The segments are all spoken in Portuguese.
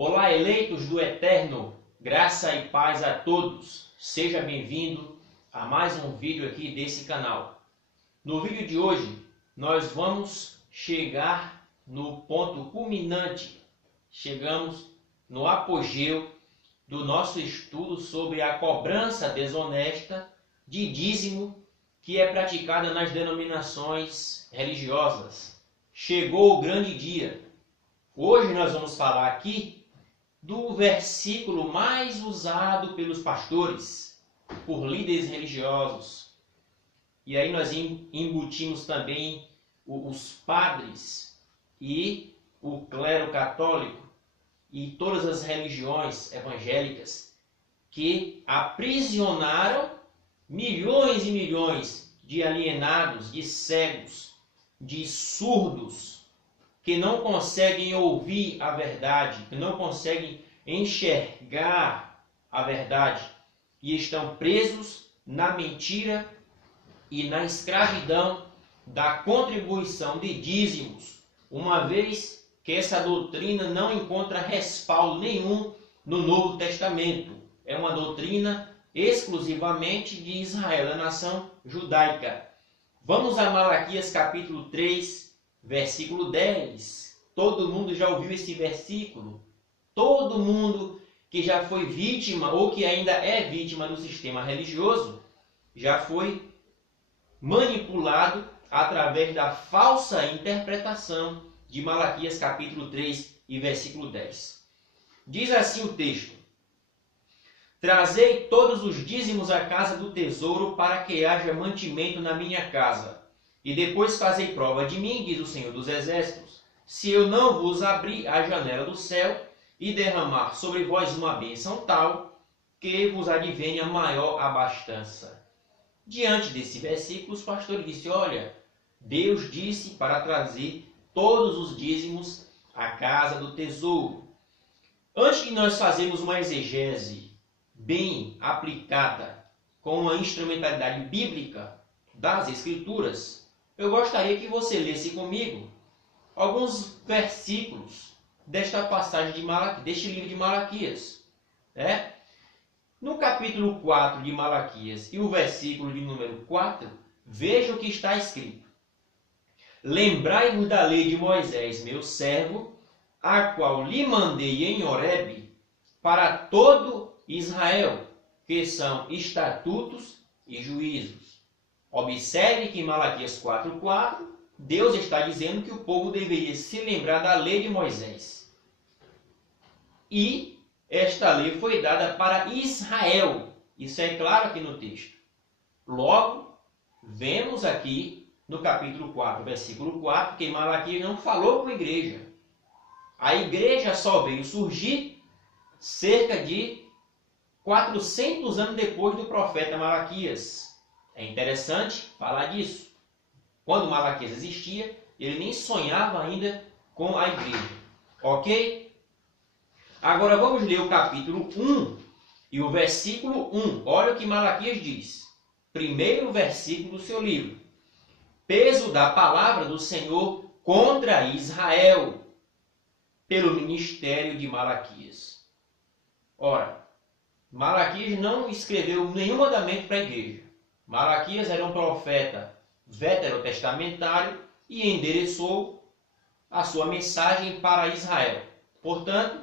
Olá, eleitos do Eterno, graça e paz a todos. Seja bem-vindo a mais um vídeo aqui desse canal. No vídeo de hoje, nós vamos chegar no ponto culminante, chegamos no apogeu do nosso estudo sobre a cobrança desonesta de dízimo que é praticada nas denominações religiosas. Chegou o grande dia. Hoje nós vamos falar aqui do versículo mais usado pelos pastores, por líderes religiosos. E aí nós embutimos também os padres e o clero católico e todas as religiões evangélicas que aprisionaram milhões e milhões de alienados, de cegos, de surdos, que não conseguem ouvir a verdade, que não conseguem enxergar a verdade e estão presos na mentira e na escravidão da contribuição de dízimos, uma vez que essa doutrina não encontra respaldo nenhum no Novo Testamento. É uma doutrina exclusivamente de Israel, da nação judaica. Vamos a Malaquias capítulo 3, versículo 10. Todo mundo já ouviu esse versículo? Todo mundo que já foi vítima ou que ainda é vítima do sistema religioso já foi manipulado através da falsa interpretação de Malaquias capítulo 3 e versículo 10. Diz assim o texto: Trazei todos os dízimos à casa do tesouro para que haja mantimento na minha casa. E depois fazei prova de mim, diz o Senhor dos Exércitos, se eu não vos abrir a janela do céu e derramar sobre vós uma bênção tal, que vos advenha maior abastança. Diante desse versículo, os pastores disseram, olha, Deus disse para trazer todos os dízimos à casa do tesouro. Antes de nós fazermos uma exegese bem aplicada com uma instrumentalidade bíblica das Escrituras, eu gostaria que você lesse comigo alguns versículos desta passagem de Malaquias, deste livro de Malaquias. No capítulo 4 de Malaquias e o versículo de número 4, veja o que está escrito. Lembrai-vos da lei de Moisés, meu servo, a qual lhe mandei em Horebe para todo Israel, que são estatutos e juízos. Observe que em Malaquias 4:4, Deus está dizendo que o povo deveria se lembrar da lei de Moisés. E esta lei foi dada para Israel. Isso é claro aqui no texto. Logo, vemos aqui no capítulo 4, versículo 4, que Malaquias não falou com a igreja. A igreja só veio surgir cerca de 400 anos depois do profeta Malaquias. É interessante falar disso. Quando Malaquias existia, ele nem sonhava ainda com a igreja. Ok? Agora vamos ler o capítulo 1 e o versículo 1. Olha o que Malaquias diz. Primeiro versículo do seu livro. Peso da palavra do Senhor contra Israel, pelo ministério de Malaquias. Ora, Malaquias não escreveu nenhum mandamento para a igreja. Malaquias era um profeta veterotestamentário e endereçou a sua mensagem para Israel. Portanto,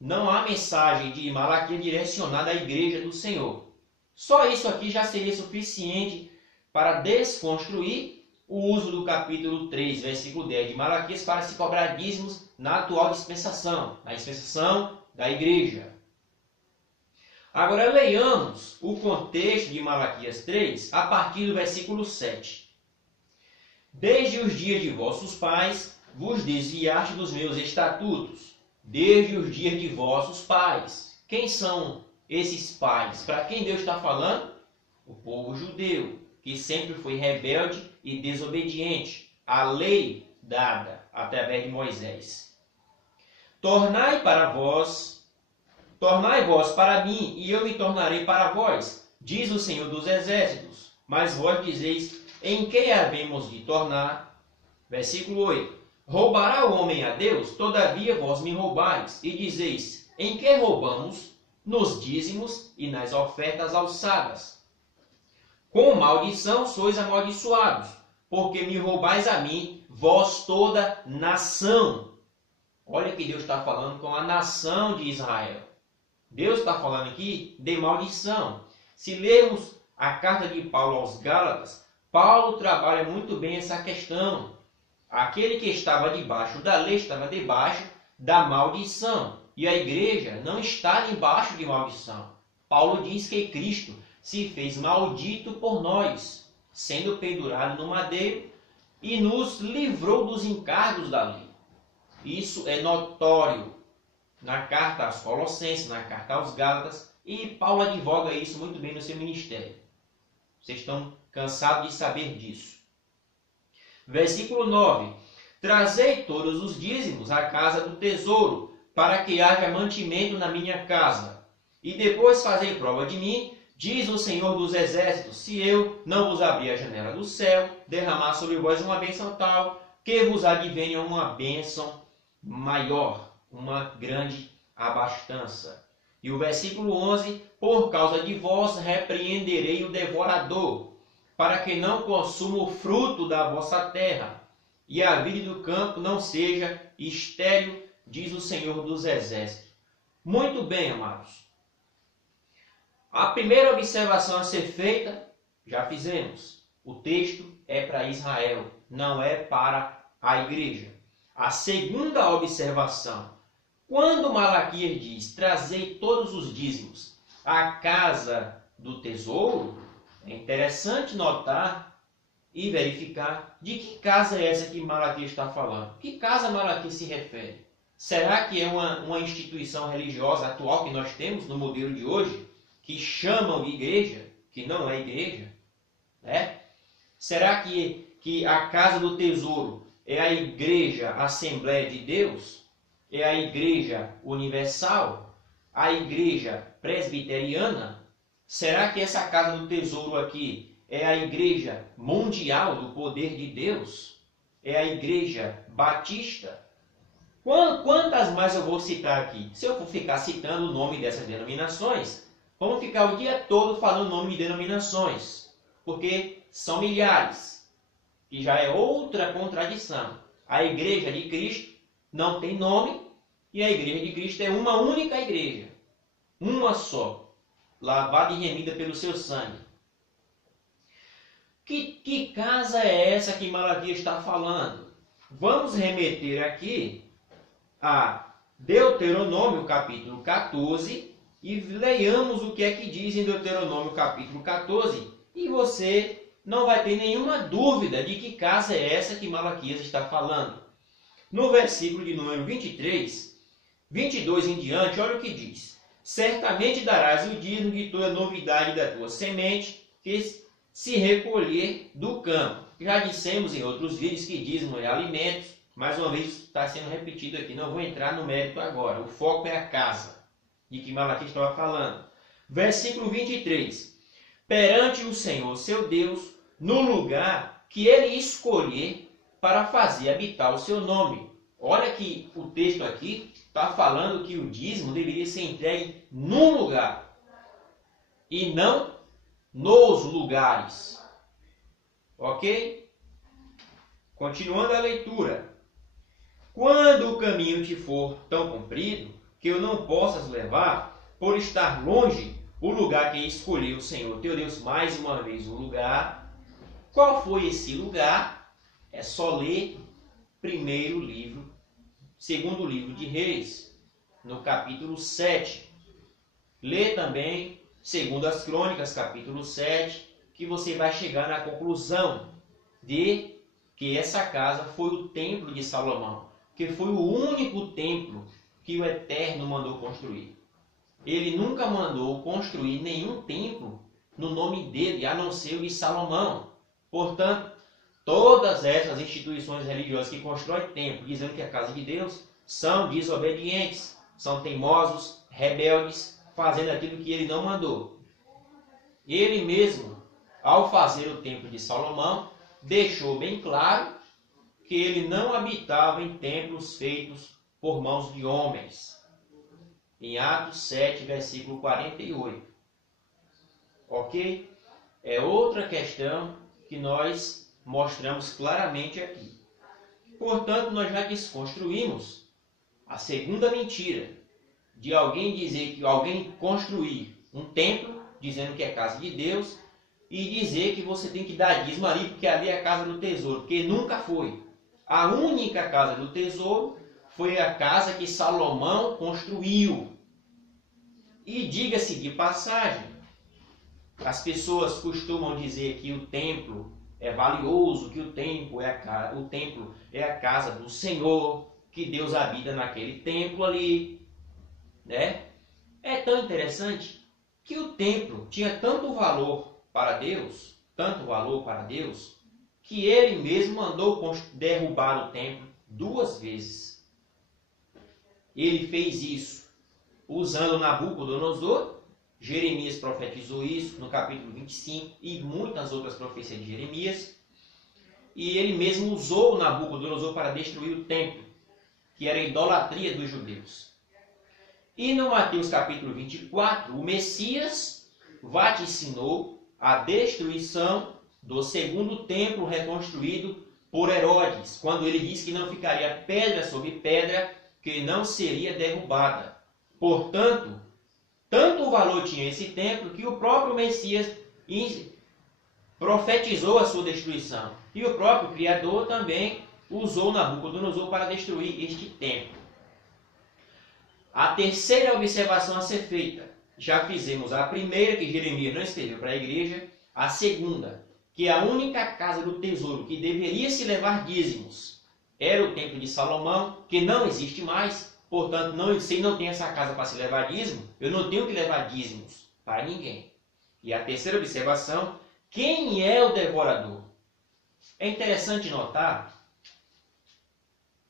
não há mensagem de Malaquias direcionada à igreja do Senhor. Só isso aqui já seria suficiente para desconstruir o uso do capítulo 3, versículo 10 de Malaquias para se cobrar dízimos na atual dispensação, na dispensação da igreja. Agora leiamos o contexto de Malaquias 3 a partir do versículo 7. Desde os dias de vossos pais vos desviaste dos meus estatutos, desde os dias de vossos pais. Quem são esses pais? Para quem Deus está falando? O povo judeu, que sempre foi rebelde e desobediente à lei dada através de Moisés. Tornai vós para mim, e eu me tornarei para vós, diz o Senhor dos Exércitos. Mas vós dizeis, em que havemos de tornar? Versículo 8. Roubará o homem a Deus? Todavia vós me roubais, e dizeis, em que roubamos? Nos dízimos e nas ofertas alçadas. Com maldição sois amaldiçoados, porque me roubais a mim, vós toda nação. Olha que Deus está falando com a nação de Israel. Deus está falando aqui de maldição. Se lermos a carta de Paulo aos Gálatas, Paulo trabalha muito bem essa questão. Aquele que estava debaixo da lei estava debaixo da maldição. E a igreja não está debaixo de maldição. Paulo diz que Cristo se fez maldito por nós, sendo pendurado no madeiro, e nos livrou dos encargos da lei. Isso é notório na carta aos Colossenses, na carta aos Gálatas, e Paulo advoga isso muito bem no seu ministério. Vocês estão cansados de saber disso. Versículo 9. Trazei todos os dízimos à casa do tesouro, para que haja mantimento na minha casa. E depois fazei prova de mim, diz o Senhor dos Exércitos, se eu não vos abrir a janela do céu, derramar sobre vós uma bênção tal, que vos advenha uma bênção maior, uma grande abastança. E o versículo 11, por causa de vós repreenderei o devorador, para que não consuma o fruto da vossa terra, e a vide do campo não seja estéril, diz o Senhor dos Exércitos. Muito bem, amados. A primeira observação a ser feita, já fizemos. O texto é para Israel, não é para a igreja. A segunda observação, quando Malaquias diz, trazei todos os dízimos à casa do tesouro, é interessante notar e verificar de que casa é essa que Malaquias está falando. Que casa Malaquias se refere? Será que é uma instituição religiosa atual que nós temos no modelo de hoje, que chamam de igreja, que não é igreja? Será que a casa do tesouro é a igreja Assembleia de Deus? É a igreja universal? A igreja presbiteriana? Será que essa casa do tesouro aqui é a igreja mundial do poder de Deus? É a igreja batista? Quantas mais eu vou citar aqui? Se eu for ficar citando o nome dessas denominações, vamos ficar o dia todo falando o nome de denominações, porque são milhares, e já é outra contradição. A igreja de Cristo não tem nome, e a igreja de Cristo é uma única igreja, uma só, lavada e remida pelo seu sangue. Que casa é essa que Malaquias está falando? Vamos remeter aqui a Deuteronômio capítulo 14 e leiamos o que é que diz em Deuteronômio capítulo 14 e você não vai ter nenhuma dúvida de que casa é essa que Malaquias está falando. No versículo de número 23, 22 em diante, olha o que diz. Certamente darás o dízimo de toda novidade da tua semente que se recolher do campo. Já dissemos em outros vídeos que dízimo é alimentos. Mais uma vez está sendo repetido aqui. Não vou entrar no mérito agora. O foco é a casa de que Malaquias estava falando. Versículo 23. Perante o Senhor, seu Deus, no lugar que ele escolher para fazer habitar o seu nome. Olha que o texto aqui está falando que o dízimo deveria ser entregue num lugar e não nos lugares. Ok? Continuando a leitura. Quando o caminho te for tão comprido que eu não possas levar, por estar longe o lugar que escolheu o Senhor teu Deus, mais uma vez o lugar. Qual foi esse lugar? É só ler segundo livro de Reis, no capítulo 7. Lê também segundo as Crônicas, capítulo 7, que você vai chegar na conclusão de que essa casa foi o templo de Salomão, que foi o único templo que o Eterno mandou construir. Ele nunca mandou construir nenhum templo no nome dele, a não ser o de Salomão. Portanto, todas essas instituições religiosas que constroem templo, dizendo que é a casa de Deus, são desobedientes, são teimosos, rebeldes, fazendo aquilo que ele não mandou. Ele mesmo, ao fazer o templo de Salomão, deixou bem claro que ele não habitava em templos feitos por mãos de homens. Em Atos 7, versículo 48. Ok? É outra questão que nós mostramos claramente aqui. Portanto, nós já desconstruímos a segunda mentira de alguém dizer que alguém construir um templo, dizendo que é casa de Deus, e dizer que você tem que dar dízimo ali, porque ali é a casa do tesouro, porque nunca foi. A única casa do tesouro foi a casa que Salomão construiu. E diga-se de passagem, as pessoas costumam dizer que o templo é valioso, que o templo é a casa do Senhor, que Deus habita naquele templo ali, né? É tão interessante que o templo tinha tanto valor para Deus, que ele mesmo mandou derrubar o templo 2 vezes. Ele fez isso usando Nabucodonosor. Jeremias profetizou isso no capítulo 25 e muitas outras profecias de Jeremias. E ele mesmo usou Nabucodonosor para destruir o templo, que era a idolatria dos judeus. E no Mateus capítulo 24, o Messias vaticinou a destruição do segundo templo reconstruído por Herodes, quando ele disse que não ficaria pedra sobre pedra, que não seria derrubada. Portanto, tanto valor tinha esse templo que o próprio Messias profetizou a sua destruição. E o próprio Criador também usou Nabucodonosor para destruir este templo. A terceira observação a ser feita. Já fizemos a primeira, que Jeremias não escreveu para a igreja. A segunda, que a única casa do tesouro que deveria se levar dízimos era o templo de Salomão, que não existe mais. Portanto, se não tem essa casa para se levar dízimo, eu não tenho que levar dízimos para ninguém. E a terceira observação, quem é o devorador? É interessante notar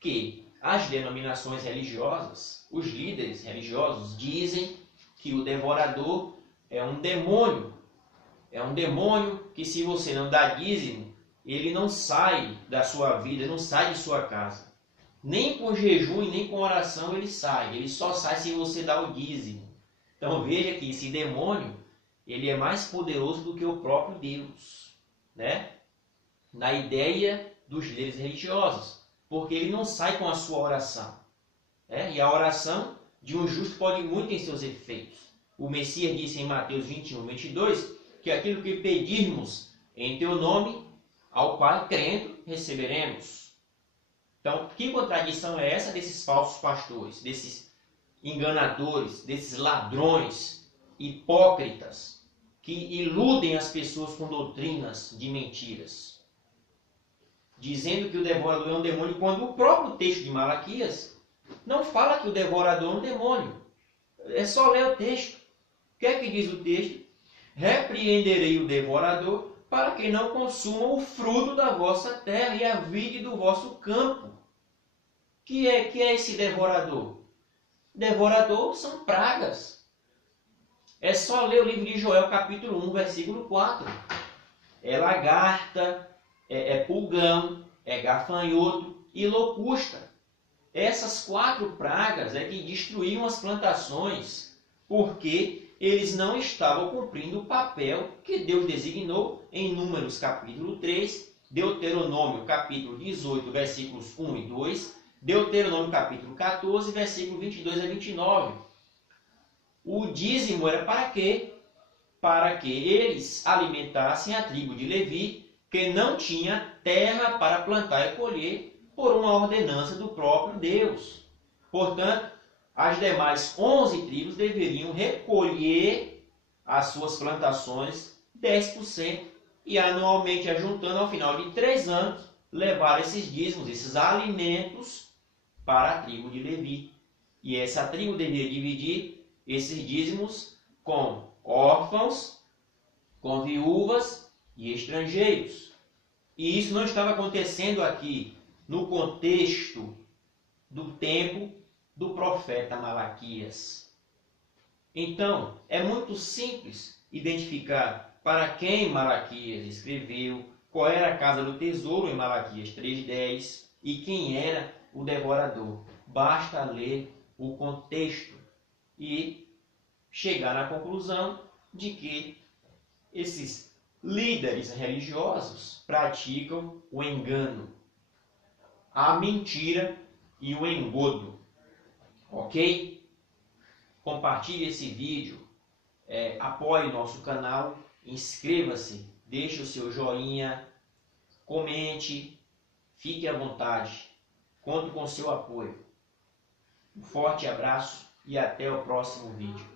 que as denominações religiosas, os líderes religiosos dizem que o devorador é um demônio. É um demônio que, se você não dá dízimo, ele não sai da sua vida, não sai de sua casa. Nem com jejum e nem com oração ele sai. Ele só sai se você dá o dízimo. Então veja que esse demônio, ele é mais poderoso do que o próprio Deus, né? Na ideia dos líderes religiosos. Porque ele não sai com a sua oração. E a oração de um justo pode ir muito em seus efeitos. O Messias disse em Mateus 21, 22, que aquilo que pedirmos em teu nome, ao Pai crendo, receberemos. Então, que contradição é essa desses falsos pastores, desses enganadores, desses ladrões, hipócritas, que iludem as pessoas com doutrinas de mentiras? Dizendo que o devorador é um demônio, quando o próprio texto de Malaquias não fala que o devorador é um demônio. É só ler o texto. O que é que diz o texto? Repreenderei o devorador para que não consuma o fruto da vossa terra e a vide do vosso campo. Que é esse devorador? Devorador são pragas. É só ler o livro de Joel, capítulo 1, versículo 4. É lagarta, é pulgão, é gafanhoto e locusta. Essas 4 pragas é que destruíam as plantações, porque eles não estavam cumprindo o papel que Deus designou em Números capítulo 3, Deuteronômio capítulo 18, versículos 1 e 2, Deuteronômio capítulo 14, versículo 22 a 29. O dízimo era para quê? Para que eles alimentassem a tribo de Levi, que não tinha terra para plantar e colher, por uma ordenança do próprio Deus. Portanto, as demais 11 tribos deveriam recolher as suas plantações 10% e anualmente, ajuntando ao final de 3 anos, levar esses dízimos, esses alimentos para a tribo de Levi. E essa tribo deveria dividir esses dízimos com órfãos, com viúvas e estrangeiros. E isso não estava acontecendo aqui no contexto do tempo do profeta Malaquias. Então, é muito simples identificar para quem Malaquias escreveu, qual era a casa do tesouro em Malaquias 3:10 e quem era o devorador. Basta ler o contexto e chegar na conclusão de que esses líderes religiosos praticam o engano, a mentira e o engodo. Ok? Compartilhe esse vídeo, apoie o nosso canal, inscreva-se, deixe o seu joinha, comente, fique à vontade, conto com seu apoio. Um forte abraço e até o próximo vídeo.